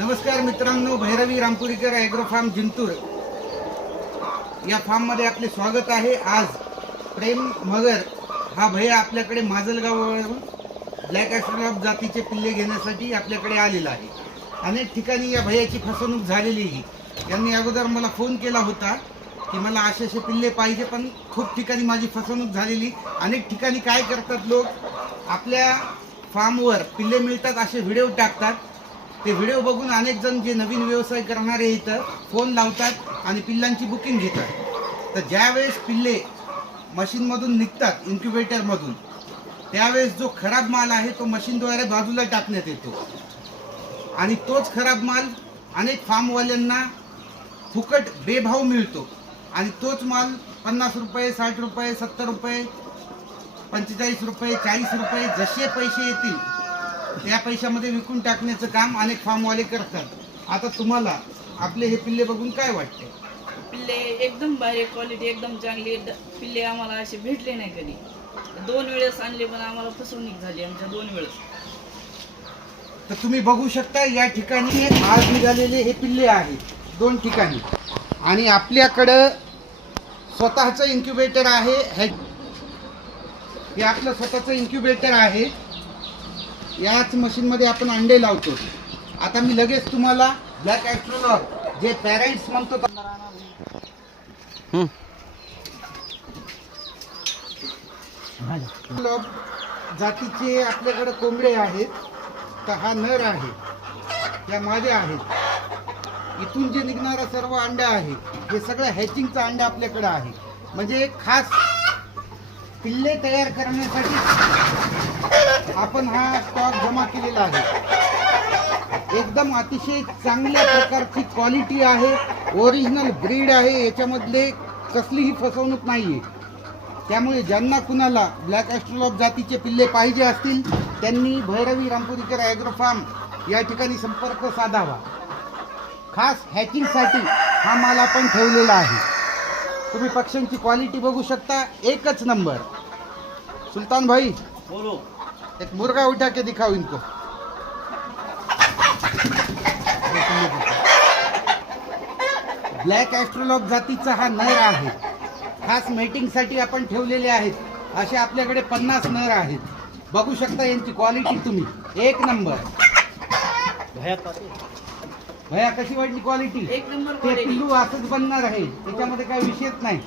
नमस्कार मित्रांनो, Bhairavi रामपुरीकर agro form Jintur या फार्ममध्ये आपले स्वागत आहे। आज प्रेम मगर हा भैया आपल्याकडे माजलगाववरून ब्लॅक ॲस्ट्रोलॉब जातीचे पिल्ले घेण्यासाठी आपल्याकडे आलेला आहे। अनेक ठिकाणी या भैयाची फसवणूक झालेली आहे। यांनी अगोदर मला फोन केला होता की मला असे पिल्ले पाहिजे, पण खूप ठिकाणी माझी फसवणूक झालेली। अनेक ठिकाणी काय करतात लोक, आपल्या फार्मवर पिल्ले मिळतात असे व्हिडिओ टाकतात। ते व्हिडिओ बघून अनेक जण जे नवीन व्यवसाय करणारे इथं फोन लावतात आणि पिल्लांची बुकिंग घेतात। तर ज्यावेळेस पिल्ले मशीनमधून निघतात इन्क्युबेटरमधून, त्यावेळेस जो खराब माल आहे तो मशीनद्वारे बाजूला टाकण्यात येतो आणि तोच खराब माल अनेक फार्मवाल्यांना फुकट बेभाव मिळतो आणि तोच माल 50 रुपये, 60 रुपये, 70 रुपये, 45 रुपये, 40 रुपये जसे पैसे येतील त्या पैशामध्ये विकून टाकण्याचं काम अनेक फार्मवाले करतात। आता तुम्हाला आपले हे पिल्ले बघून काय वाटते? पिल्ले एकदम भारी क्वालिटी, एकदम चांगली पिल्ले आम्हाला असे भेटले नाही कधी। 2 वेळेस आणले पण आम्हाला फसवणूक झाली आमच्या 2 वेळेस। तर तुम्ही बघू शकता या ठिकाणी आज निघालेले हे पिल्ले आहेत 2 ठिकाणी आणि आपल्याकडं स्वतःचं इन्क्युबेटर आहे। हे आपलं स्वतःचं इन्क्युबेटर आहे। याच मशीनमध्ये आपण अंडे लावतो। आता मी लगेच तुम्हाला ब्लॅक ॲस्ट्रोलॉब जे पॅरेंट्स म्हणतो जातीचे आपल्याकडे कोंबडे आहेत। तर हा नर आहे, त्या माझ्या आहेत। इथून जे निघणारा सर्व अंडा आहे हे सगळं हॅचिंगचा अंडा आपल्याकडे आहे। म्हणजे खास पिल्ले तयार करण्यासाठी आपण हा स्टॉक जमा केलेला आहे। एकदम अतिशय चांगल्या प्रकारची क्वालिटी आहे, ओरिजिनल ब्रीड आहे। याच्यामधले कसलीही फसवणूक नाहीये। त्यामुळे ज्यांना कुणाला ब्लॅक ॲस्ट्रोलॉब जातीचे पिल्ले पाहिजे असतील त्यांनी भैरवी रामपुरीकर ॲग्रो फार्म या ठिकाणी संपर्क साधावा। खास हॅचिंगसाठी हा माल आपण ठेवलेला आहे। तुम्ही पक्ष्यांची क्वालिटी बघू शकता, एकच नंबर। सुल्तान भाई बोलो, एक मुर्गा उठा के दिखाओ इनको। ब्लॅक ॲस्ट्रोलॉब जातीचा हा नर आहे। खास मेटिंगसाठी आपण ठेवलेले आहेत। असे आपल्याकडे 50 नर आहेत। बघू शकता यांची क्वालिटी तुम्ही, एक नंबर। भैया कशी वाटली क्वालिटी? एक नंबर ते क्वालिटी। पिल्लू असंच बनणार आहे, त्याच्यामध्ये काही विषयच नाही।